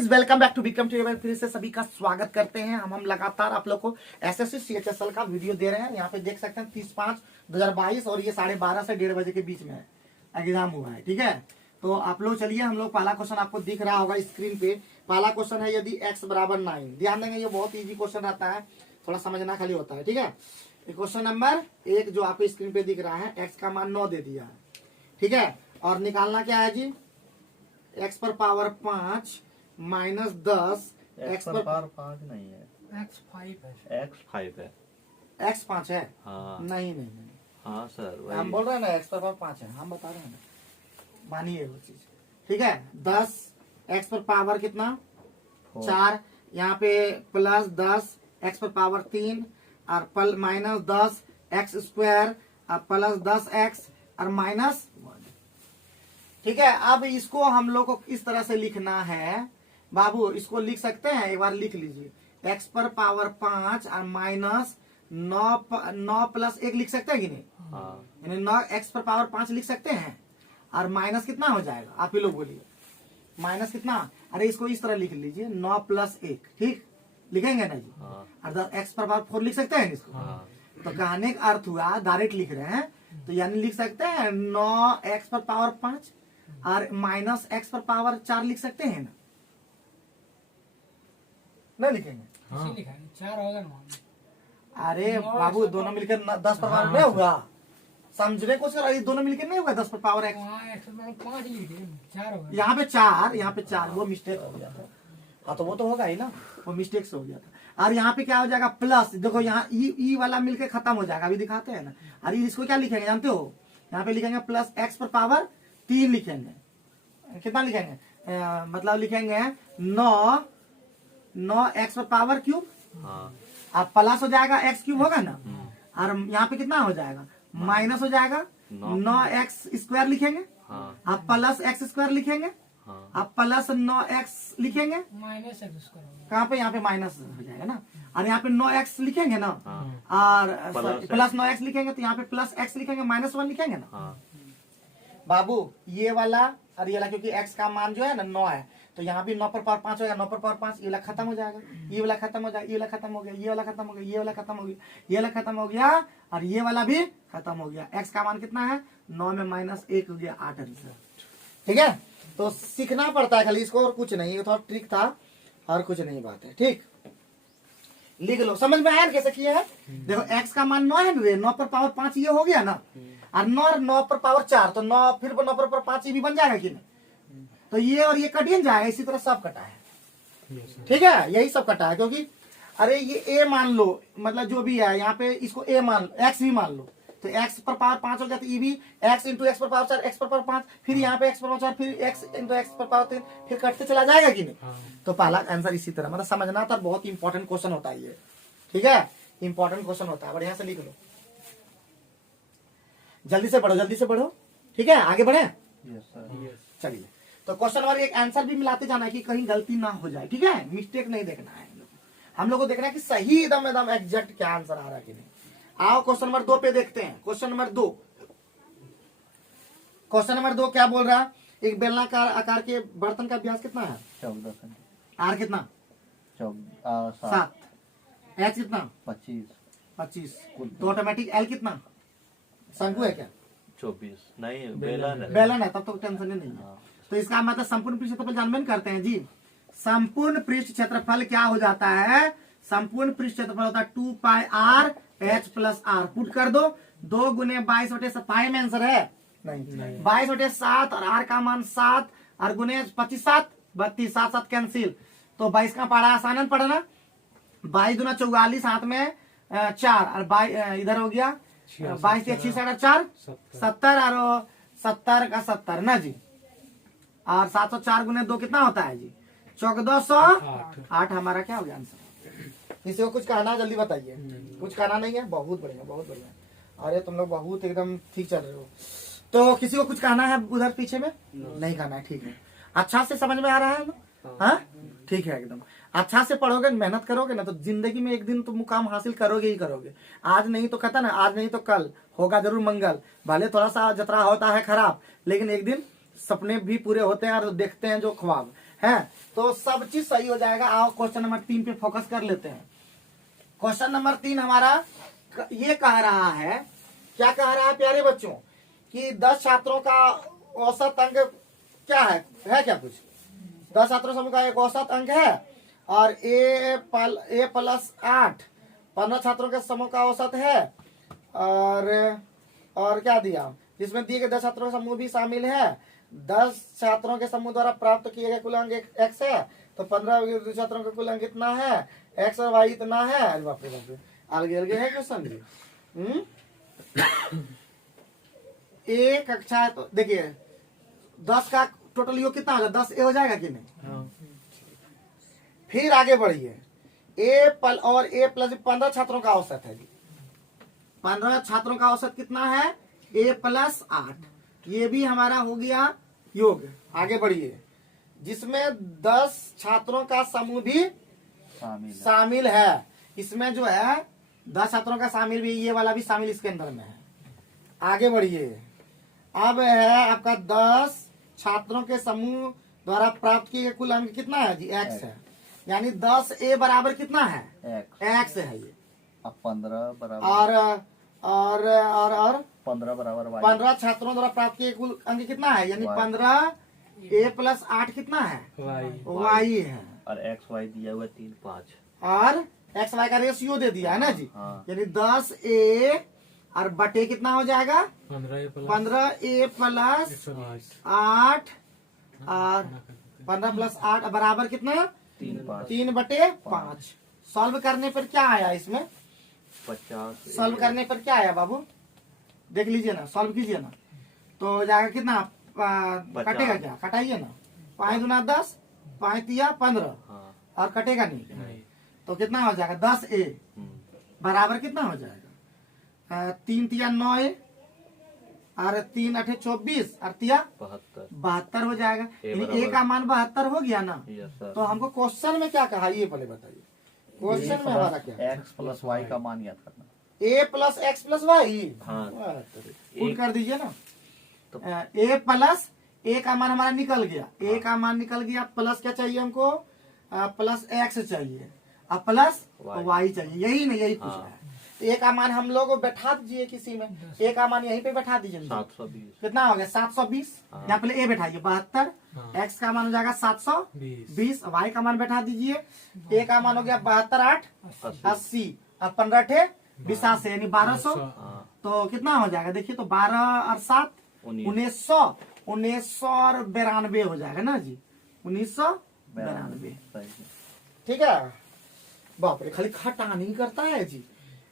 Welcome back to Vikram tutorial. फिर से सभी का स्वागत करते हैं। हम लगातार आप लोग को एसएससी सीएचएसएल का वीडियो दे रहे हैं। यहाँ पे देख सकते हैं 30/5/2022 और ये 12:30 से 1:30 बजे के बीच में एग्जाम हुआ है। ठीक है, तो आप लोग चलिए, हम लोग पहला क्वेश्चन आपको दिख रहा होगा स्क्रीन पे। पहला क्वेश्चन है, यदि x बराबर 9, ध्यान देंगे ये बहुत ईजी क्वेश्चन रहता है, थोड़ा समझना खाली होता है। ठीक है, क्वेश्चन नंबर 1 जो आपको स्क्रीन पे दिख रहा है, x का मान 9 दे दिया है। ठीक है, और निकालना क्या है जी, x पर पावर 5 माइनस 10 x पर पावर 5 नहीं है, x5 है। x5 है। x 5 है। हाँ नहीं नहीं नहीं, हाँ सर वही। हम बोल रहे हैं ना x पर पावर 5 है, हम बता रहे हैं ना, मानिए वो चीज। ठीक है, 10 x पर पावर कितना 4, यहाँ पे प्लस 10 x पर पावर 3 और माइनस 10 x स्क्वायर और प्लस 10x और माइनस 1। ठीक है, अब इसको हम लोग को इस तरह से लिखना है बाबू, इसको लिख सकते हैं, एक बार लिख लीजिए। x पर पावर 5 और माइनस 9 प्लस 1 लिख सकते हैं कि नहीं? हाँ। यानी 9 x पर पावर 5 लिख सकते हैं और माइनस कितना हो जाएगा, आप ही लोग बोलिए माइनस कितना। अरे इसको इस तरह लिख लीजिए, 9 प्लस 1, ठीक लिखेंगे ना जी। हाँ। और 10 x पर पावर 4 लिख सकते हैं इसको। हाँ। तो कहने का अर्थ हुआ डायरेक्ट लिख रहे हैं, तो यानी लिख सकते हैं 9 x पर पावर 5 और माइनस x पर पावर 4 लिख सकते हैं ना, नहीं लिखेंगे? हाँ। लिखा है 4 होगा ना। अरे बाबू दोनों मिलकर 10 पर पावर नहीं होगा, समझने को सर, ये दोनों मिलकर नहीं होगा 10 पर पावर x। वहाँ x पर 5 लिख दिए, 4 होगा। यहाँ पे 4 वो मिस्टेक हो गया था। हाँ तो वो तो होगा ही ना, वो मिस्टेक से हो गया था। और यहाँ पे क्या हो जाएगा प्लस, देखो यहाँ ई वाला मिलकर खत्म हो जाएगा, अभी दिखाते हैं ना। और इसको क्या लिखेंगे जानते हो, यहाँ पे लिखेंगे प्लस x पर पावर 3 लिखेंगे। कितना लिखेंगे, मतलब लिखेंगे 9 x पर पावर क्यूब। हाँ। अब प्लस हो जाएगा x क्यूब होगा ना, और यहाँ पे कितना हो जाएगा माइनस हो जाएगा 9x स्क्वायर लिखेंगे। हाँ। आप प्लस x स्क्वायर लिखेंगे, हाँ। आप प्लस 9x लिखेंगे। माइनस x स्क्वायर होगा। कहाँ पे, यहाँ पे माइनस हो जाएगा ना, और यहाँ पे 9x लिखेंगे ना, हाँ। और प्लस 9x लिखेंगे, तो यहाँ पे प्लस x लिखेंगे, माइनस 1 लिखेंगे ना। हाँ। बाबू ये वाला और ये वाला, क्योंकि x का मान जो है ना 9 है, तो यहाँ भी 9 पर पावर 5 हो गया, 9 पर पावर 5, ये वाला खत्म हो जाएगा, ये वाला खत्म हो जाएगा, ये वाला खत्म हो गया, ये वाला खत्म हो गया, ये वाला खत्म हो गया, ये वाला खत्म हो गया, और ये वाला भी खत्म हो गया। x का मान कितना है, 9 में माइनस 1 हो गया 8 आंसर। ठीक है, तो सीखना पड़ता है खाली इसको, और कुछ नहीं, ये थोड़ा ट्रिक था और कुछ नहीं बात है। ठीक, लिख लो, समझ में आया कैसे किया है। देखो x का मान 9 है ना, 9 पर पावर 5 ये हो गया ना, और 9 पर पावर 4, तो 9 फिर 9 पर पावर 5 ये भी बन जाएगा कि नहीं, तो ये और ये कट जाएगा, इसी तरह सब कटा है। ठीक है, यही सब कटा है, क्योंकि अरे ये a मान लो, मतलब जो भी है यहाँ पे इसको a मान लो, x भी मान लो, तो x पर पावर 5 हो गया, तो ये भी x इंटू x पर पावर 4, x पर पावर 5, फिर यहाँ पे x पर पावर 4, फिर x इंटू x पर पावर 3, फिर कटते चला जाएगा कि नहीं। तो पहला आंसर इसी तरह, मतलब समझना था, बहुत इंपॉर्टेंट क्वेश्चन होता है ये। ठीक है, इंपॉर्टेंट क्वेश्चन होता है, बढ़िया से लिख लो, जल्दी से पढ़ो, जल्दी से पढ़ो। ठीक है, आगे बढ़े। Yes sir. चलिए, तो क्वेश्चन नंबर 1 आंसर भी मिलाते जाना है कि कहीं गलती ना हो जाए। ठीक है, मिस्टेक नहीं देखना है, हम लोग को देखना है कि सही एकदम एग्जैक्ट क्या आंसर आ रहा है कि नहीं। आओ क्वेश्चन नंबर 2 पे देखते हैं। क्वेश्चन नंबर 2, क्वेश्चन नंबर 2 क्या बोल रहा है, एक बेलनाकार आकार के बर्तन का व्यास कितना है, 14 आर कितना 7, एच कितना 25, तो ऑटोमेटिक एल कितना, शंकु है क्या, 24 नहीं बेलन है। बेलन है, तब तो टेंशन ही नहीं है। हाँ। तो इसका मतलब संपूर्ण पृष्ठ क्षेत्रफल जानबे करते हैं जी। संपूर्ण पृष्ठ क्षेत्रफल क्या हो जाता है, संपूर्ण पृष्ठ क्षेत्रफल होता है 2 pi R H plus R. Put कर दो, 2 गुने 22/7 पाई में आंसर है नहीं, 22/7 और आर का मान 7 और गुने 25 7 32, 7 7 कैंसिल, तो 22 का पढ़ा आसान पढ़ना, 22 दूना 44, हाथ में 4 और 22 इधर हो गया 22 6 4 70 और 70 का 70 ना जी, और 704 गुने 2 कितना होता है जी 1408। हमारा क्या हो गया आंसर। किसी को कुछ कहना है जल्दी बताइए, कुछ कहना नहीं है, बहुत बढ़िया बहुत बढ़िया। अरे तुम लोग बहुत एकदम ठीक चल रहे हो। तो किसी को कुछ कहना है उधर पीछे में, नहीं कहना है, ठीक है। अच्छा से समझ में आ रहा है ना, हाँ ठीक है, एकदम अच्छा से पढ़ोगे, मेहनत करोगे ना, तो जिंदगी में एक दिन तो मुकाम हासिल करोगे ही करोगे। आज नहीं तो कहता ना, आज नहीं तो कल होगा जरूर मंगल। भले थोड़ा सा जतरा होता है खराब, लेकिन एक दिन सपने भी पूरे होते हैं और देखते हैं जो ख्वाब। है, तो सब चीज सही हो जाएगा। आओ क्वेश्चन नंबर 3 पे फोकस कर लेते हैं। क्वेश्चन नंबर 3 हमारा ये कह रहा है, क्या कह रहा है प्यारे बच्चों, कि 10 छात्रों का औसत अंक क्या है क्या कुछ 10 छात्रों समूह का एक औसत अंक है, और A+8 15 छात्रों के समूह का औसत है, और क्या दिया, जिसमें दिए गए 10 छात्रों का समूह भी शामिल है। 10 छात्रों के समूह द्वारा प्राप्त किए गए कुल अंक x है, तो 15 छात्रों का कुल अंक कितना है, x और y इतना है। अरे बाप रे बाप रे, अलग अलग है क्वेश्चन जी। एक कक्षा है, तो देखिए 10 का टोटल योग कितना होगा, 10 ए हो जाएगा कि नहीं। फिर आगे बढ़िए, A++ 15 छात्रों का औसत है जी, 15 छात्रों का औसत कितना है, A+8, ये भी हमारा हो गया योग। आगे बढ़िए, जिसमें 10 छात्रों का समूह भी शामिल है। इसमें जो है 10 छात्रों का शामिल भी, ये वाला भी शामिल इसके अंदर में है। आगे बढ़िए, अब है आपका 10 छात्रों के समूह द्वारा प्राप्त किए गए कुल अंक कितना है जी, x है, यानी 10A बराबर कितना है, x है ये। अब 15 बराबर और 15 बराबर y। 15 छात्रों द्वारा प्राप्त किए कुल अंक कितना है, यानी 15A+8 कितना है, y है, और x y दिया हुआ 3 5, और एक्स वाई का रेशियो दे दिया है ना जी। हाँ। यानी 10A और बटे कितना हो जाएगा, 15A+8 और 15+8 बराबर कितना, 3/5। सॉल्व करने पर क्या आया इसमें, 50। सॉल्व करने पर क्या आया बाबू, देख लीजिए ना, सॉल्व कीजिए ना, तो जाएगा कितना, कटेगा क्या, कटाइए ना, 5 दूना 10, 5 तिया 15, हाँ। और कटेगा नहीं, तो कितना हो जाएगा, 10A बराबर कितना हो जाएगा, 3 तिया 9A, और 3 8 24, और तिया 72 हो जाएगा। यानी A का मान 72 हो गया ना। तो हमको क्वेश्चन में क्या कहा, ये पहले बताइए, क्वेश्चन में हमारा क्या, x+y का मान याद करना, A+x+y, हाँ। पुट कर दीजिए ना, तो A का मान हमारा निकल गया, A का मान निकल गया, प्लस क्या चाहिए हमको, प्लस x चाहिए, और प्लस y चाहिए, यही नहीं, यही पूछ रहा है। A का मान हम लोग बैठा दीजिए किसी में, A का मान यहीं पे बैठा दीजिए, 720 कितना हो गया, 720। यहाँ पे A बैठाइए 72, x का मान हो जाएगा 720, y का मान बैठा दीजिए, A का मान हो गया 72 8 80, और 15 8 82, यानी 1200। तो कितना हो जाएगा, देखिए तो 12 और 7 1900, 1900 और 92 हो जाएगा ना जी, 1992। ठीक है, बाप रे, खाली खटा नहीं करता है जी।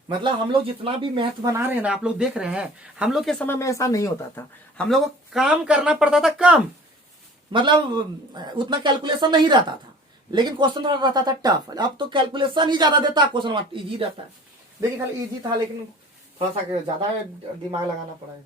मतलब हम लोग जितना भी मैथ बना रहे हैं ना, आप लोग देख रहे हैं, हम लोग के समय में ऐसा नहीं होता था, हम लोग को काम करना पड़ता था कम, मतलब उतना कैलकुलेशन नहीं रहता था, लेकिन क्वेश्चन थोड़ा रहता था टफ। अब तो कैलकुलेशन ही ज्यादा देता है, क्वेश्चन इजी रहता है। देखिए खाली इजी था, लेकिन थोड़ा सा ज्यादा दिमाग लगाना पड़ा था।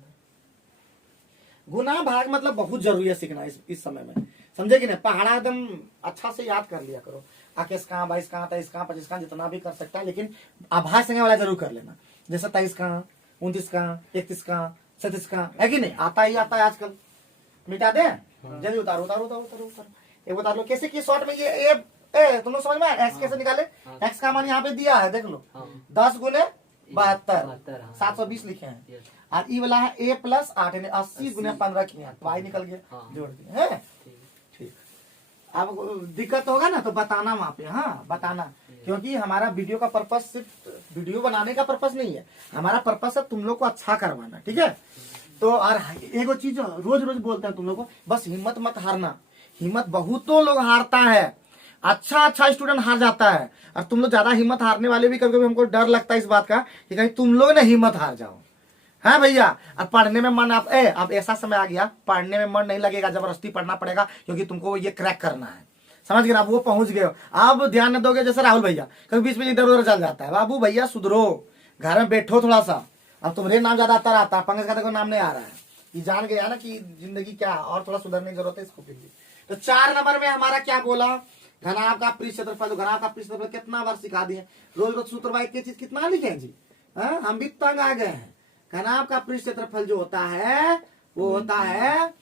गुना भाग मतलब बहुत जरूरी है सीखना इस समय में, समझे कि नहीं। पहाड़ा एकदम अच्छा से याद कर लिया करो, 21 कहाँ, 22 कहाँ, 23 कहाँ, 25 कहाँ, जितना भी कर सकता है, लेकिन आभास संज्ञा वाला जरूर कर लेना। जैसे 23 कहाँ, 29 कहाँ, 31 कहाँ, 37 कहाँ, है कि नहीं, आता ही आता है आजकल। मिटा दे, जल्दी उतारो उतारो उतारो उतारो उतारो, ये बता लो कैसे की शॉर्ट में ये तुम लोग समझ में एक्स कैसे निकाले। एक्स का मान यहाँ पे दिया है, देख लो, 10 गुने 72, 720 लिखे हैं, और ई वाला है A+8, यानी 80 गुने 15 किए हैं, वाई निकल गया, जोड़ दिए है। ठीक, अब दिक्कत होगा ना तो बताना वहां पे, हाँ बताना, क्योंकि हमारा वीडियो का पर्पस सिर्फ वीडियो बनाने का पर्पस नहीं है, हमारा पर्पस है तुम लोग को अच्छा करवाना, ठीक है। तो और एक चीज रोज रोज बोलते हैं तुम लोग को, बस हिम्मत मत हारना। हिम्मत बहुतों लोग हारता है, अच्छा स्टूडेंट हार जाता है, और तुम लोग ज्यादा हिम्मत हारने वाले भी कभी कभी हमको डर लगता है इस बात का कि कहीं तुम लोग ना हिम्मत हार जाओ, है भैया। अब पढ़ने में मन अब ऐसा समय आ गया, पढ़ने में मन नहीं लगेगा, जबरदस्ती पढ़ना पड़ेगा, क्योंकि तुमको ये क्रैक करना है, समझ गए ना। अब वो पहुंच गए हो, अब ध्यान न दोगे, जैसे राहुल भैया कभी बीच में इधर उधर चल जाता है। बाबू भैया सुधरो, घर में बैठो थोड़ा सा। अब तुम्हारे नाम ज्यादा आता रहता है, पंकज का देखो नाम नहीं आ रहा है, ये जान गया ना कि जिंदगी क्या, और थोड़ा सुधरने की जरूरत है इसको फिर भी। तो 4 नंबर में हमारा क्या बोला, घनाभ का पृष्ठ क्षेत्रफल। घनाभ का पृष्ठ क्षेत्रफल कितना बार सिखा दिए, रोज रोज सूत्र वाई की चीज कितना लिखे जी, हम भी तंग आ गए हैं। घनाभ का पृष्ठ क्षेत्रफल जो होता है वो होता है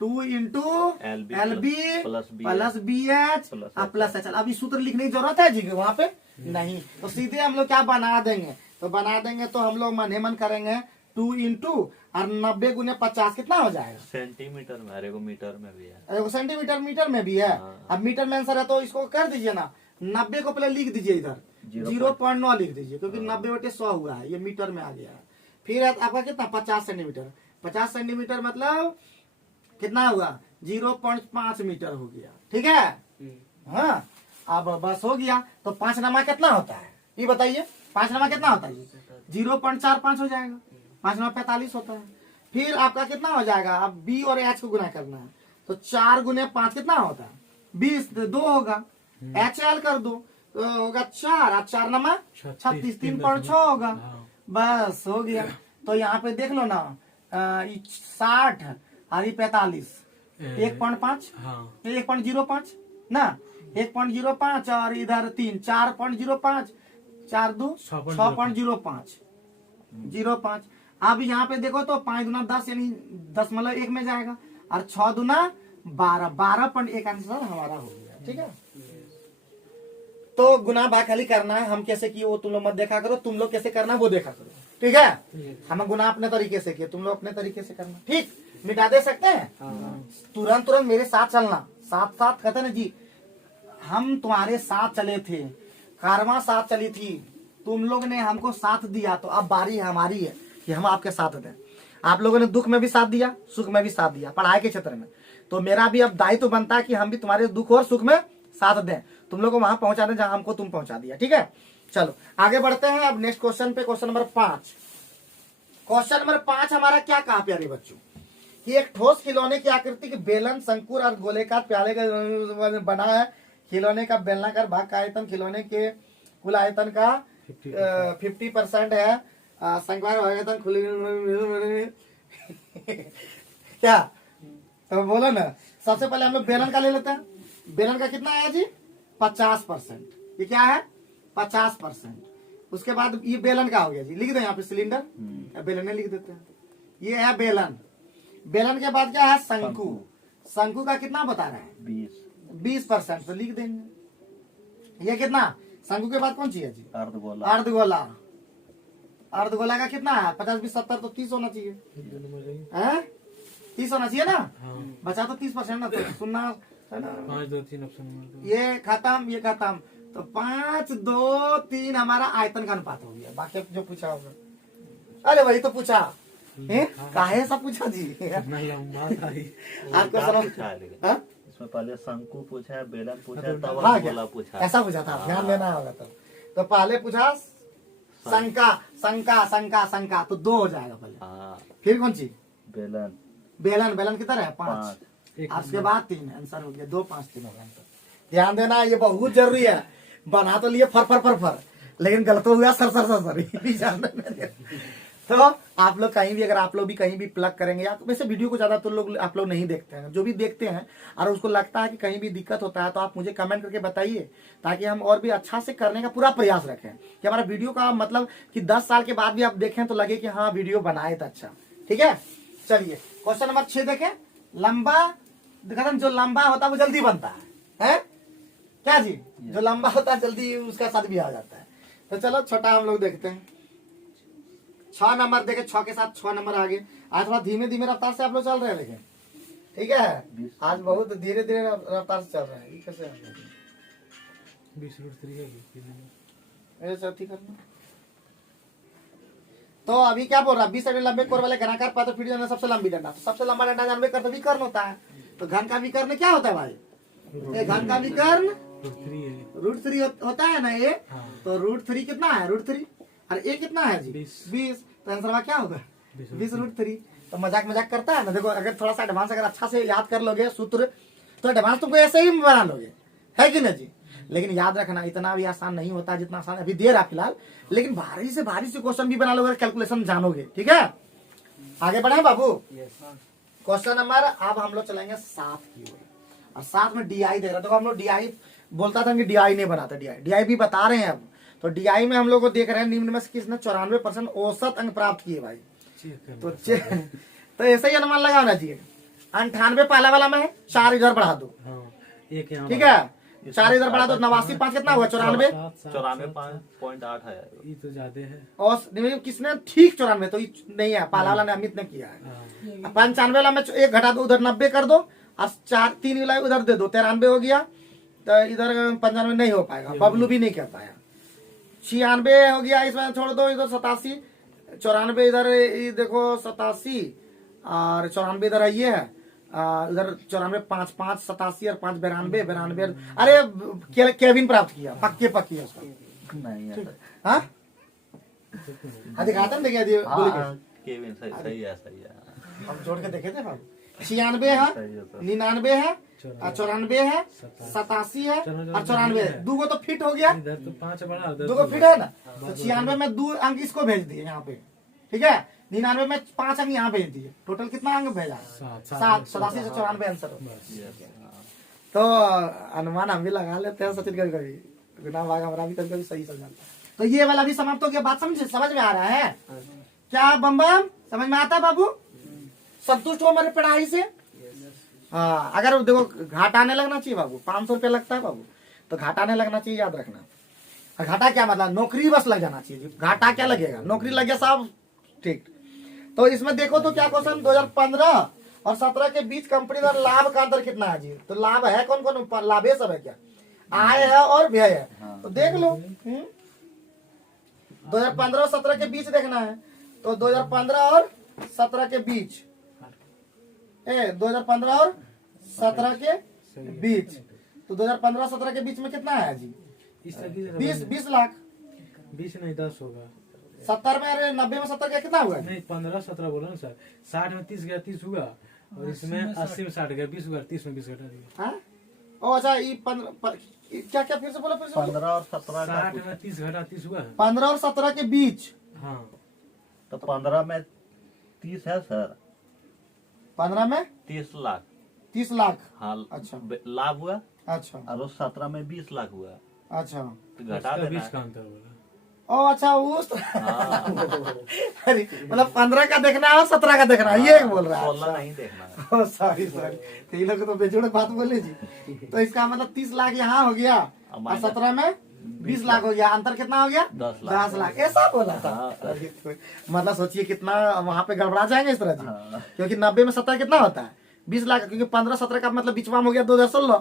2 into LB L B plus plus B H plus H L. अभी सूत्र लिखने की जरूरत है जी वहाँ पे नहीं, तो सीधे हम लोग क्या बना देंगे, तो बना देंगे तो हम लोग मन ही मन करेंगे 2 इंटू और 90 गुने 50 कितना हो जाएगा, सेंटीमीटर में, अरे को मीटर में भी है। अरे वो सेंटीमीटर मीटर में भी है। हाँ। अब मीटर में आंसर है तो इसको कर दीजिए ना, 90 को पहले लिख दीजिए इधर 0.9 लिख दीजिए, क्योंकि 90/100 हुआ है, ये मीटर में आ गया है। फिर आपका कितना 50 सेंटीमीटर, 50 सेंटीमीटर मतलब कितना हुआ 0.5 मीटर हो गया, ठीक है। हाँ अब बस हो गया, तो 5 नमा कितना होता है ये बताइए, 5 नमा कितना होता है 0.45 हो जाएगा, 5 नमा 45 होता है। फिर आपका कितना हो जाएगा, अब बी और एच को गुना करना है, तो 4 गुने 5 कितना होता है 20, 2 होगा, एच एल कर दो तो होगा 4 और 4 नमा 36, 3.6 होगा, बस हो गया। तो यहाँ पे देख लो ना 60 और ये 45, 1.5 1.05 ना, 1.05 और इधर 3 4.05, 4 2 6.05 अब यहाँ पे देखो तो 5 दूना 10 यानी 10.1 में जाएगा, और 6 दूना 12 आंसर हमारा हो गया, ठीक है। तो गुना भाग करना है, हम कैसे किए वो तुम लोग मत देखा करो, तुम लोग कैसे करना वो देखा करो, ठीक है। हम गुना अपने तरीके से किए, तुम लोग अपने तरीके से करना, ठीक। मिटा दे सकते हैं तुरंत तुरंत मेरे साथ चलना, साथ साथ कहते ना जी, हम तुम्हारे साथ चले थे, कारवां साथ चली थी, तुम लोग ने हमको साथ दिया, तो अब बारी हमारी है कि हम आपके साथ दें। आप लोगों ने दुख में भी साथ दिया, सुख में भी साथ दिया, पढ़ाई के क्षेत्र में, तो मेरा भी अब दायित्व बनता है कि हम भी तुम्हारे दुख और सुख में साथ दें, तुम लोग को वहां पहुंचा दें जहां हमको तुम पहुंचा दिया, ठीक है। चलो आगे बढ़ते हैं अब नेक्स्ट क्वेश्चन पे, क्वेश्चन नंबर 5। क्वेश्चन नंबर 5 हमारा क्या कहा प्यारे बच्चों, कि एक ठोस खिलौने की आकृति के बेलन, शंकुर और गोलेकार प्याले का बना है। खिलौने का बेलनाकार भाग का आयतन खिलौने के कुल आयतन का 50% है। शंक्वाकार आयतन खुले क्या, तो बोलो ना। सबसे पहले हम लोग बेलन का ले लेते हैं, बेलन का कितना है जी 50%, ये क्या है 50%। उसके बाद ये बेलन का हो गया जी, लिख दो यहाँ पे सिलेंडर, बेलन लिख देते हैं, ये है बेलन। बेलन के बाद क्या है शंकु, शंकु का कितना बता रहे हैं 20%, तो लिख देंगे। ये कितना, शंकु के बाद कौन सी है जी अर्धगोला, अर्धगोला, अर्धगोला का कितना है 50 20 70, तो 30 होना चाहिए, 30 होना चाहिए ना, बचा तो 30% ना, तो सुनना है ना। 5 2 3 ऑप्शन, ये खत्म, ये खत्म, तो 5 2 3 हमारा आयतन का अनुपात हो गया। बाकी जो पूछा होगा, अरे वही तो पूछा है, काहे सब पूछा जी कितना लंबा था ये। आपको समझ पूछा है लेकिन हाँ? इसमें पहले शंकु पूछा है, बेलन पूछा है, तब हाँ अर्धगोला पूछा क्या है। ऐसा पूछा था, ध्यान देना होगा तब। तो पहले पूछा शंका शंका शंका शंका, तो 2 हो जाएगा पहले, हाँ फिर कौन सी बेलन, बेलन, बेलन कितना है 5, उसके बाद 3, आंसर हो गया 2 5 3 होगा आंसर। ध्यान देना, ये बहुत जरूरी है, बना तो लिए फर फर फर फर, लेकिन गलत हो गया सर सर सर सर, ये भी ध्यान देना। तो आप लोग कहीं भी, अगर आप लोग भी कहीं भी प्लग करेंगे, या वैसे वीडियो को ज्यादा तो लोग आप लोग नहीं देखते हैं, जो भी देखते हैं और उसको लगता है कि कहीं भी दिक्कत होता है, तो आप मुझे कमेंट करके बताइए, ताकि हम और भी अच्छा से करने का पूरा प्रयास रखें, कि हमारा वीडियो का मतलब कि 10 साल के बाद भी आप देखें तो लगे कि हाँ वीडियो बनाए तो अच्छा, ठीक है। चलिए क्वेश्चन नंबर 6 देखें। लंबा, जो लंबा होता है वो जल्दी बनता है क्या जी, जो लंबा होता है जल्दी उसका साथ भी आ जाता है। तो चलो छोटा हम लोग देखते हैं, 6 नंबर देखे, 6 के साथ 6 नंबर आगे। आज थोड़ा धीमे धीमे रफ्तार से आप लोग चल रहे हैं, लेकिन ठीक है, आज बहुत धीरे धीरे रफ्तार से चल रहे हैं। ये कैसे 20√3 है, ऐसा ठीक करना। तो अभी क्या बोल रहा है, 20 सेंटीमीटर लंबे कोर वाले घनाकार पात्र फिर जाना सबसे लंबी डंडा, तो सबसे लंबा डंडा जानवे कर तो विकर्ण होता है। तो घन का विकर्ण क्या होता है भाई, ये घन का विकर्ण √3 होता है ना ये, तो √3 कितना है √3, और ये कितना है जी 20, तो आंसर क्या होगा 20√3। तो मजाक करता है ना। देखो अगर थोड़ा सा एडवांस अगर अच्छा से याद कर लोगे सूत्र, तो एडवांस तुमको ऐसे ही बना लोगे, है कि नहीं जी। लेकिन याद रखना इतना भी आसान नहीं होता जितना आसान अभी दे रहा फिलहाल, लेकिन भारी से क्वेश्चन भी बना लोगे, कैलकुलेशन जानोगे, ठीक है। आगे बढ़े बाबू, क्वेश्चन नंबर अब हम लोग चलेंगे 7 की ओर, और 7 में DI दे रहा। तो हम लोग DI बोलता था कि DI नहीं बनाता, DI भी बता रहे हैं अब। तो DI में हम लोग को देख रहे हैं निम्न में से किसने 94% औसत अंक प्राप्त किए भाई। तो ऐसे ही अनुमान लगाना चाहिए, 98 पहला वाला में है, 4 इधर बढ़ा दो, हाँ एक यहाँ ठीक है, 4 इधर बढ़ा दो, 89 5 कितना हुआ, 94, 94.8 है। ये तो ज्यादा है। और नहीं, किसने ठीक 94, तो ये नहीं है, पहला वाला ने अमित ने किया है। हाँ 95 वाला में 1 घटा दो, उधर 90 कर दो, और 4 3 वाला उधर दे दो, 93 हो गया, तो इधर 95 नहीं हो पाएगा, बबलू भी नहीं कर पाया। 96 हो गया, इसमें छोड़ दो, इधर 87, 94 इधर ये देखो 87, और 94 इधर है, ये है इधर 94 5 5 87 और 5 92 92। अरे केविन प्राप्त किया, पक्के पक्की है उसका, नहीं है। हाँ दिखाता देखिए बोल के केविन सही सही है, सही है। हम जोड़ के देखे थे बाबू। 96 है, 99 है, 94 है, 87 है और 94 है, 2 तो फिट हो गया, इधर तो 5 बढ़ा, 2 फिट है ना, तो 96 में 2 अंक इसको भेज दिए यहाँ पे, ठीक है, 99 में 5 अंक यहाँ भेज दिए, टोटल कितना अंक भेजा, 7, 87 से 94 आंसर हो। तो अनुमान हम भी लगा लेते हैं सचिन, कभी कभी बिना भाग हमारा भी कभी कभी सही चल जाता है। तो ये वाला भी समाप्त हो गया, बात समझ में आ रहा है क्या, बम बम समझ में आता है बाबू, संतुष्ट हो हमारे पढ़ाई से। हाँ अगर देखो घाटा आने लगना चाहिए बाबू, 500 रुपया लगता है बाबू, तो घाटा आने लगना चाहिए, याद रखना। और घाटा क्या मतलब, नौकरी बस लग जाना चाहिए, घाटा क्या लगेगा, नौकरी लग गया सब ठीक। तो इसमें देखो तो क्या क्वेश्चन, 2015 और 17 के बीच कंपनी का लाभ का अंतर कितना है जी, तो लाभ है कौन कौन, लाभे सब है क्या, आय है और व्यय है, तो देख लो। 2015 और 17 के बीच देखना है, तो 2015 और 17 के बीच, 2015 और 17 के बीच, तो 2015 और 17 के बीच में कितना है जी, 20 लाख, 20 नहीं 10 होगा। 70 में, अरे 90 में 70 का कितना हुआ, नहीं 15 17 बोला ना सर, 60 में 30 गया 30 हुआ, और इसमें 80 में 60 गया 20 हुआ, 30 में 20 घटा दिया। हाँ ओ अच्छा, ये 15 क्या क्या फिर से बोला, फिर से 15 और 17 का 60 में 30 घटा 30 हुआ। 15 और 17 के बीच, हाँ तो 15 में 30 है सर, 15 में 30 लाख, 30 लाख, हाँ अच्छा लाभ हुआ, अच्छा और 17 में 20 लाख हुआ, अच्छा, तो घटा उसका देना 20 है। का अंतर बोला। ओ अच्छा उस हाँ। अरे मतलब 15 का देखना है और 17 का देखना है, ये बोल रहा है। 16 नहीं देखना है। सॉरी तो ये लोग तो बेजोड़ बात बोले जी। तो इसका मतलब 30 लाख यहाँ हो गया और 17 में 20 लाख हो गया, अंतर कितना हो गया, 10 लाख, ऐसा बोला था। मतलब सोचिए कितना वहाँ पे गड़बड़ा जाएंगे इस तरह जी, क्योंकि 90 में 17 कितना होता है, 20 लाख, क्योंकि 15 17 का मतलब बीचवा हो गया 2016।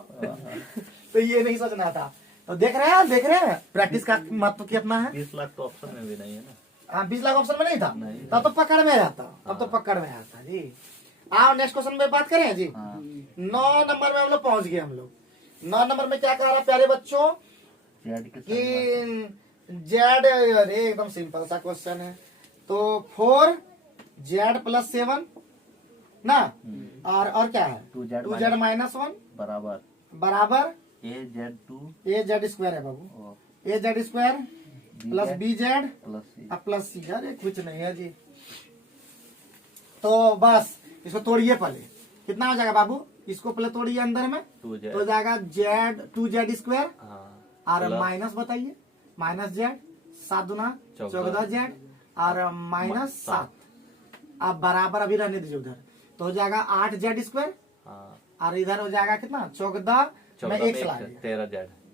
तो ये नहीं सोचना था। तो देख रहे हैं प्रैक्टिस का महत्व कितना है। 20 लाख तो ऑप्शन में भी नहीं है ना। हाँ 20 लाख ऑप्शन में नहीं था, नहीं। तब तो पकड़ में आता, तब तो पकड़ में आता जी। आओ नेक्स्ट क्वेश्चन में बात करें जी। 9 नंबर में हम लोग पहुंच गए। हम लोग 9 नंबर में क्या कह रहा है प्यारे बच्चों कि जेड, अरे एकदम सिंपल सा क्वेश्चन है। तो 4z + 7 ना, और क्या है 2z - 1 बराबर az² है बाबू, az² + bz + c। अरे कुछ नहीं है जी। तो बस इसको तोड़िए पहले, कितना हो जाएगा बाबू, इसको पहले तोड़िए अंदर में, तो जाएगा z2z² और माइनस बताइए, -z 7 दूना 14z और -7। अब बराबर अभी रहने दीजिए उधर, तो हो जाएगा 8z² और इधर हो जाएगा कितना 14 में 1 चला गया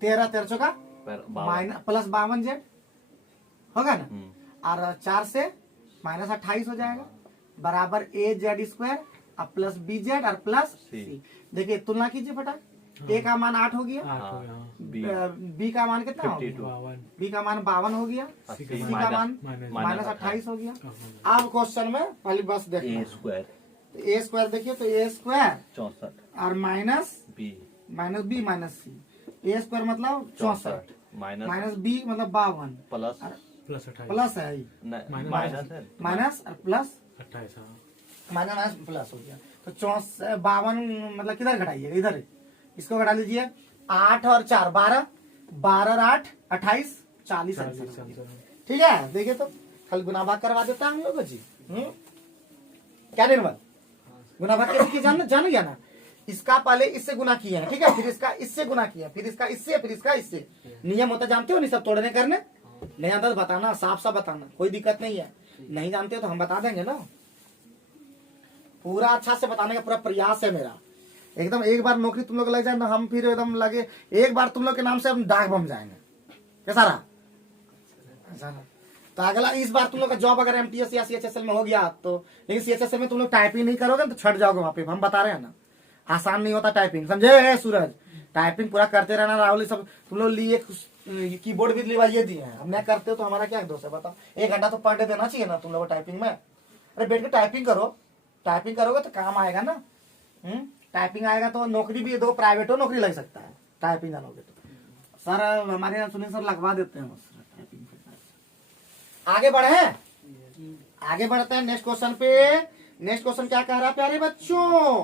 13 13 चौका + 52z होगा ना, और 4 से -28 हो जाएगा बराबर az² + bz और +c। देखिए तुलना कीजिए फटाक, a का मान 8 हो गया, b का मान कितना हो गया, b का मान 52 हो गया, c का मान -28 हो गया। अब क्वेश्चन में पहले बस देखिए a² देखिए, तो a² 64 और minus b b - c, a² मतलब 64 -b मतलब 52 प्लस है ये, माइनस और प्लस 28। माइनस प्लस हो गया, तो 52 मतलब किधर घटाइएगा, इधर इसको घटा लीजिए, 8 और 4 12, 12 और 8 28 40 ठीक है। देखिए तो कल गुना भाग करवा देता हम लोग जी। क्या निर्मल गुना भाग कैसे जान गया ना, इसका पहले इससे गुना किए हैं, ठीक है, फिर इसका इससे गुना किया, फिर इसका इससे, फिर इसका इससे। नियम होता जानते हो नहीं, सब तोड़ने करने नहीं आता तो बताना, साफ साफ बताना, कोई दिक्कत नहीं है। नहीं जानते हो तो हम बता देंगे ना। पूरा अच्छा से बताने का पूरा प्रयास है मेरा एकदम। एक बार नौकरी तुम लोग लग जाए ना, हम फिर एकदम लगे एक बार तुम लोग के नाम से हम डाक बम जाएंगे। कैसा रहा? ऐसा रहा। तो अगला इस बार तुम लोग का जॉब अगर एमटीएस या सीएचएसएल में हो गया तो, लेकिन सीएचएसएल में तुम लोग टाइपिंग नहीं करोगे तो छट जाओगे वहां पे। हम बता रहे हैं ना, आसान नहीं होता टाइपिंग, समझे सूरज? टाइपिंग पूरा करते रहना। राहुल सब तुम लोग लिए कीबोर्ड भी लिवाइए दिए हैं, हम नहीं करते हो तो हमारा क्या दोष है बताओ? 1 घंटा तो पर डे देना चाहिए ना तुम लोग को टाइपिंग में। अरे बैठ के टाइपिंग करो, टाइपिंग करोगे तो काम आएगा ना। टाइपिंग आएगा तो नौकरी भी दो, प्राइवेट हो नौकरी लग सकता है टाइपिंग जानोगे तो। सर हमारे यहाँ सुनील सर लगवा देते हैं टाइपिंग। आगे बढ़े, आगे बढ़ते हैं नेक्स्ट क्वेश्चन पे। नेक्स्ट क्वेश्चन क्या कह रहा है प्यारे बच्चों?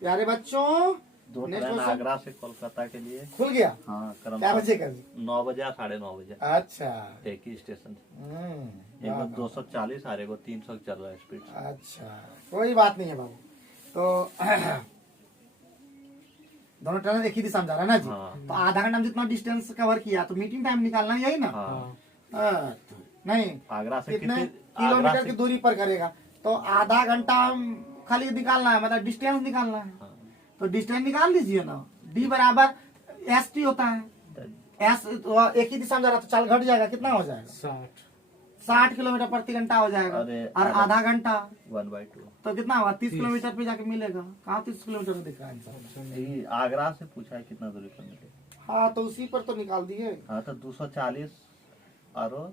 प्यारे बच्चों, 2 नेक्स्ट ट्रेन क्वेश्चन आगरा से कोलकाता के लिए। खुल गया? हाँ, क्या बजे कर? 9 बजे या 9:30 बजे। अच्छा, एक ही स्टेशन से। एक 240 आ रहे को 300 चल रहा है स्पीड। अच्छा, कोई बात नहीं है बाबू। तो दोनों ट्रेन एक ही दिशा में जा रहा है ना जी? हाँ। तो आधा घंटा में जितना डिस्टेंस कवर किया तो मीटिंग टाइम निकालना है, यही ना? हाँ। नहीं, आगरा से कितने कितने किलोमीटर की दूरी पर करेगा तो आधा घंटा खाली निकालना है, मतलब डिस्टेंस निकालना है। हाँ। तो डिस्टेंस निकाल लीजिए ना, डी बराबर एस टी होता है। एस तो एक ही दिशा में जा रहा तो चाल घट जाएगा, कितना हो जाएगा? 60 किलोमीटर प्रति घंटा हो जाएगा। अरे, और आधा घंटा 1/2। तो कितना हुआ? 30 किलोमीटर पे जाके मिलेगा। कहाँ 30 किलोमीटर में दिख रहा है इंसान? यही आगरा से पूछा है कितना दूरी पर मिलेगा। हाँ तो उसी पर तो निकाल दिए। हाँ तो 240 और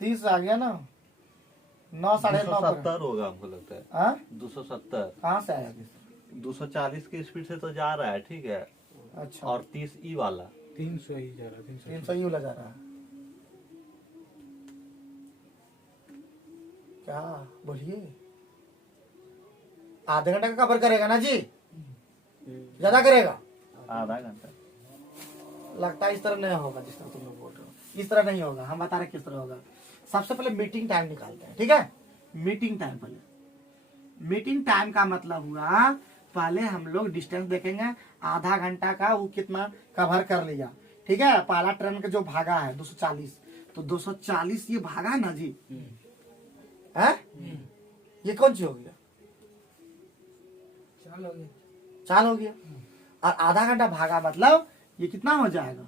30 आ गया ना, 9 साढ़े 9 270 होगा हमको लगता है। हाँ 270। कहाँ से आया? 240 की स्पीड से तो जा रहा है, ठीक है। अच्छा, और 30 ई वाला 300 ही जा रहा है, 300 ही उला जा रहा है। क्या बोलिए? आधे घंटे का कवर करेगा ना जी? ज्यादा करेगा? आधा घंटा। लगता है इस तरह नहीं होगा जिस तरह तुम लोग बोल रहे हो। इस तरह नहीं होगा, हम बता रहे किस तरह होगा। सबसे पहले मीटिंग टाइम निकालते हैं, ठीक है? मीटिंग टाइम पहले। मीटिंग टाइम का मतलब हुआ पहले हम लोग डिस्टेंस देखेंगे, आधा घंटा का वो कितना कवर कर लिया, ठीक है? पहला ट्रेन का जो भागा है 240, तो 240 ये भागा ना जी है? ये कौन चीज हो गया? चाल हो गया। चाल हो गया। और आधा घंटा भागा मतलब ये कितना हो जाएगा?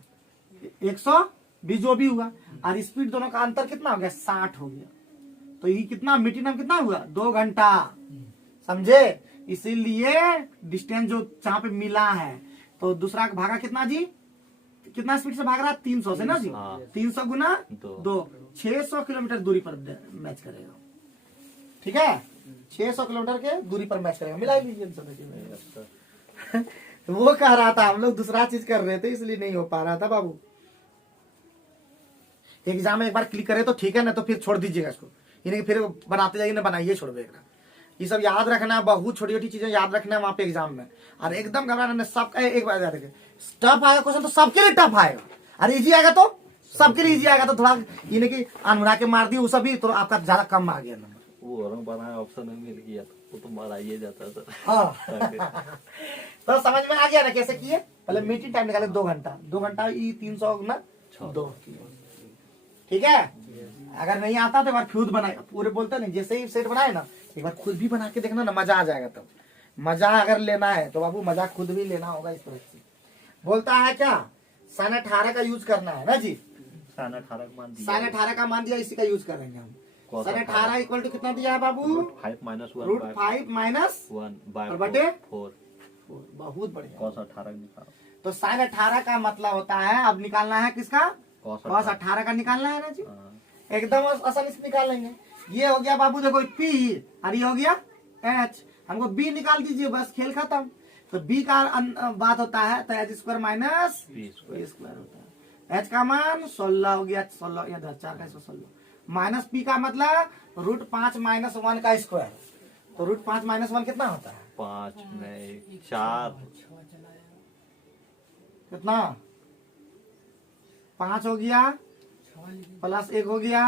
120 जो भी हुआ। और स्पीड दोनों का अंतर कितना हो गया? 60 हो गया। तो ये कितना मीटिंग टाइम कितना हुआ? 2 घंटा, समझे? इसीलिए डिस्टेंस जो जहाँ पे मिला है तो दूसरा भागा कितना जी? कितना स्पीड से भाग रहा है? 300 से ना जी? हाँ। 300 गुना 2, 600 किलोमीटर दूरी पर मैच करेगा, ठीक है? 600 किलोमीटर के दूरी पर मैच करेगा। मिला लीजिए वो कह रहा था, हम लोग दूसरा चीज कर रहे थे इसलिए नहीं हो पा रहा था बाबू। एग्जाम में एक बार क्लिक करे तो ठीक है ना, तो फिर छोड़ दीजिएगा इसको, यानी कि फिर बनाते जाइए ना, बनाइए छोड़िएगा। ये सब याद रखना, बहुत छोटी छोटी चीजें याद रखना है वहां पे एग्जाम में। और एकदम घबराना नहीं, सबका एक बार याद रखें। टफ आएगा क्वेश्चन तो सबके लिए टफ आएगा, और इजी आएगा तो सबके लिए इजी आएगा। तो थोड़ा यानी कि अनमुरा के मार दी वो सभी, तो आपका ज्यादा कम आ गया नंबर। वो रंग बनाया ऑप्शन में मिल गया वो तो माराइए जाता सर। हाँ तो समझ में आ गया ना कैसे किए? पहले मीटिंग टाइम निकाले 2 घंटा, 2 घंटा ई 300 गुना 2, ठीक है? अगर नहीं आता तो एक बार खुद बनाए, पूरे बोलते नहीं, जैसे ही सेट बनाए ना एक बार खुद भी बना के देखना ना, मजा आ जाएगा। तब मजा अगर लेना है तो बाबू मजा खुद भी लेना होगा। इस तरह से बोलता है क्या? सन 18 का यूज करना है ना जी? सन 18 मान दिया, सन 18 का मान दिया, इसी का यूज करेंगे हम। सन 18 इक्वल टू कितना दिया है बाबू? 5 - 1 रूट 5 माइनस 1 और बटे 4। बहुत बढ़िया। cos 18 निकालो। तो साइन 18 का मतलब होता है, अब निकालना है किसका? cos cos 18 का निकालना है ना जी? हाँ। एकदम आसानी से निकाल लेंगे। ये हो गया बाबू देखो P, और ये हो गया H। हमको B निकाल दीजिए, बस खेल खत्म। तो B का बात होता है तो h² माइनस b² b² होता है। H का मान 16 हो गया, 16 या 4 का 16 माइनस P का मतलब रूट 5 माइनस 1 का स्क्वायर। तो रूट 5 माइनस 1 कितना होता है? 5 में 4 कितना? 5 हो गया प्लस 1 हो गया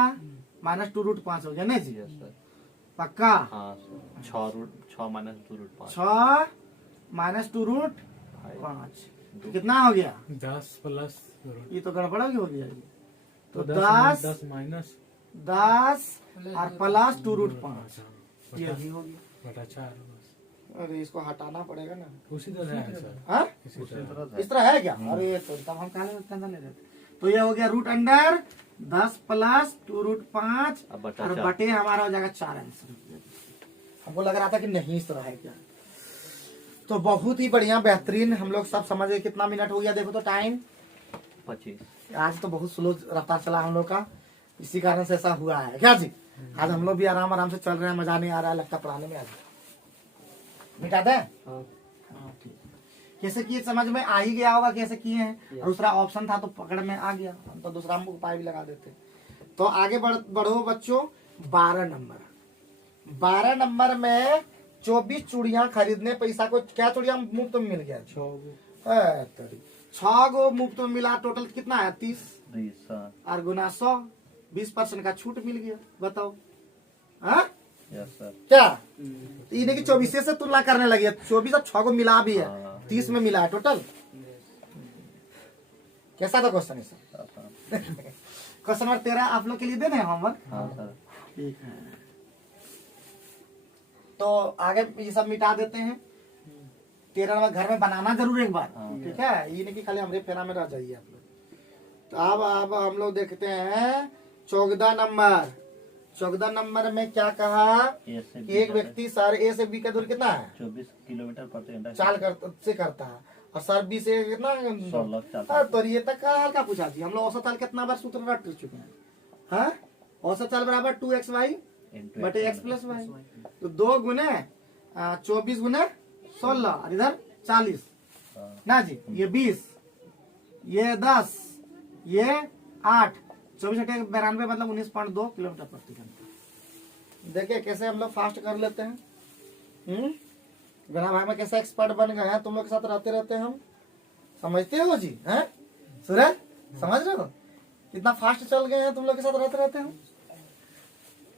माइनस 2 रूट 5 हो गया नहीं जी? Yes sir. पक्का? हाँ sir. 6 minus 2 root 5। 6 minus 2 root 5 कितना हो गया? 10 प्लस ये तो गड़बड़ हो गया ये। तो 10 10 माइनस 10 और प्लस 2√5 ये भी हो गया। बटा 4 बस। अरे इसको हटाना पड़ेगा ना। उसी तरह है सर, हाँ इसी उसी तरह। तरह इस तरह है क्या? अरे तो तब हम काले टेंशन ले रहे थे। तो ये हो गया रूट अंडर 10 प्लस 2√5 अब बटा और 4। बटे हमारा हो जाएगा 4 आंसर। हमको लग रहा था कि नहीं इस तरह है क्या। तो बहुत ही बढ़िया बेहतरीन हम लोग सब समझ गए। कितना मिनट हो गया देखो तो टाइम 25। आज तो बहुत स्लो रफ्तार चला हम लोग का, इसी कारण से ऐसा हुआ है क्या जी। आज हम लोग भी आराम आराम से चल रहे हैं, मजा नहीं आ रहा है, लगता पढ़ाने में। आज मिटा दें? हाँ ठीक। कैसे किए समझ में आ ही गया होगा कैसे किए हैं। दूसरा ऑप्शन था तो पकड़ में आ गया, हम तो दूसरा मुख उपाय भी लगा देते। तो आगे बढ़ो बच्चों। 12 नंबर में 24 चूड़ियां खरीदने पैसा को क्या चूड़ियां मुफ्त में मिल गया? 6 गो मुफ्त में मिला। टोटल कितना है? 30 और गुना 100 20% का छूट मिल गया। बताओ हाँ यस सर। क्या इन्हें की 24 से तुलना करने लगी। 24 और 6 को मिला भी है, 30 में मिला है टोटल। कैसा था क्वेश्चन? क्वेश्चन नंबर 13 आप लोग के लिए दे दें होमवर्क। हाँ सर। ठीक है तो आगे ये सब मिटा देते हैं। 13 नंबर घर में बनाना जरूर एक बार। ठीक है, ये नहीं कि खाली हमरे फेरा में रह जाइए आप लोग। तो अब हम लोग देखते हैं 14 नंबर। 14 नंबर में क्या कहा? एक व्यक्ति सर ए से बी का दूरी कितना है? 24 किलोमीटर प्रति घंटा चाल से करता है और सर बी से कितना? 16 तो ये तक का हल्का पूछा थी। हम लोग औसत चाल कितना बार सूत्र रट चुके हैं। हाँ औसत चाल बराबर 2xy बटे x प्लस वाई। तो 2 गुने 24 गुने 16 और इधर 40 ना जी। ये 20 ये 10 ये 8 24 × 92 मतलब 19.2 किलोमीटर प्रति घंटा। देखिए कैसे हम लोग फास्ट कर लेते हैं। बिना भाग में कैसे एक्सपर्ट बन गए हैं। तुम लोग के साथ रहते हम समझते हो जी। हैं सूरज समझ रहे हो कितना फास्ट चल गए हैं तुम लोग के साथ रहते हम।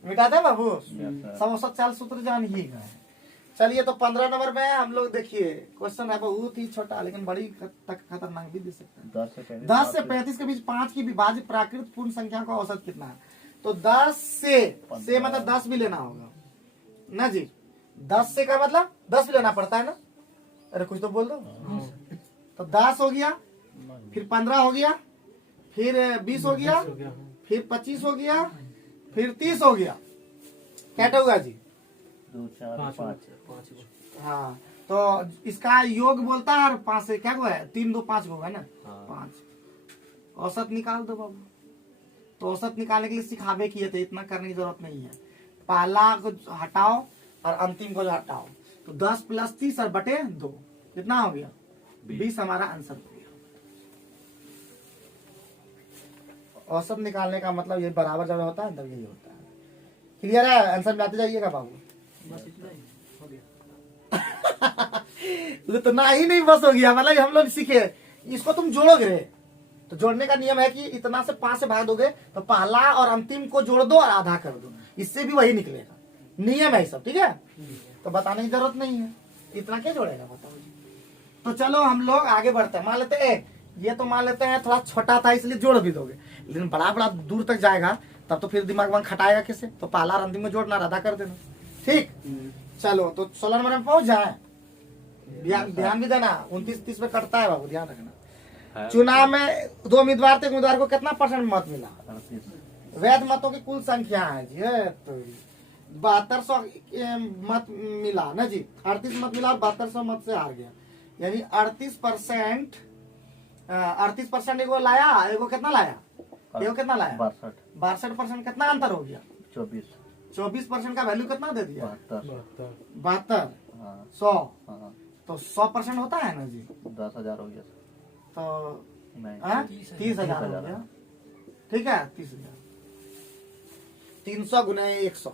मिटा दे बाबू सब औसत चाल सूत्र जान ही गए। चलिए तो 15 नंबर में हम लोग देखिए क्वेश्चन है बहुत ही छोटा लेकिन बड़ी खतरनाक भी दे सकते हैं। 10 से 35 के बीच 5 की विभाजित प्राकृत पूर्ण संख्या का औसत कितना है? तो 10 से मतलब 10 भी लेना होगा ना जी। 10 से का मतलब 10 भी लेना पड़ता है ना। अरे कुछ तो बोल दो। तो 10 हो गया, फिर 15 हो गया, फिर 20 हो गया, फिर 25 हो गया, फिर 30 हो गया। क्या होगा जी? 2 4 5। हाँ तो इसका योग बोलता है और 5 से क्या है? 3 2 5 होगा ना। 5 औसत निकाल दो बाबू। तो औसत निकालने के लिए सिखावे किए थे, इतना करने की जरूरत नहीं है। पहला को हटाओ और अंतिम को हटाओ। तो 10 + 30 और बटे 2 कितना हो गया? 20 हमारा आंसर हो गया। औसत निकालने का मतलब ये बराबर जब होता है तब यही होता है। क्लियर है? आंसर मिलाते जाइएगा बाबू। बस इतना ही हो गया। तो ना ही नहीं बस हो गया मतलब हम लोग सीखे इसको तुम जोड़ोगे। तो जोड़ने का नियम है कि इतना से 5 से भाग दोगे तो पहला और अंतिम को जोड़ दो और आधा कर दो, इससे भी वही निकलेगा। नियम है सब। ठीक है तो बताने की जरूरत नहीं है। इतना क्या जोड़ेगा बताओ जी। तो चलो हम लोग आगे बढ़ते हैं। मान लेते हैं ये तो मान लेते हैं थोड़ा छोटा था इसलिए जोड़ भी दोगे, लेकिन बड़ा दूर तक जाएगा तब तो फिर दिमाग वहां खटाएगा कैसे। तो पहला और अंतिम में जोड़ना आधा कर देना। ठीक चलो तो 16 नंबर में पहुंच जाए। ध्यान भी देना 29 30 में कटता है बाबू, ध्यान रखना। चुनाव में 2 उम्मीदवार थे, उम्मीदवार को कितना % मत मिला? 38। वैध मतों की कुल संख्या है जी 7200 मत मिला ना जी। 38 मत मिला और 7200 मत से हार गया। यानी 38% एगो लाया, एगो कितना लाया? एगो कितना लाया? 62% कितना अंतर हो गया? 24% का वैल्यू कितना दे दिया? 72 100 तो 100% होता है ना जी। 10,000 हो गया तो नहीं 30,000 हो गया। ठीक है 30,000 300 गुना 100।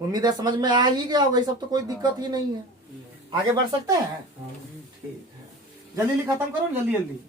उम्मीद है समझ में आ ही गया होगा। ये सब तो कोई दिक्कत ही नहीं है। आगे बढ़ सकते हैं। ठीक है जल्दी खत्म करो जल्दी जल्दी।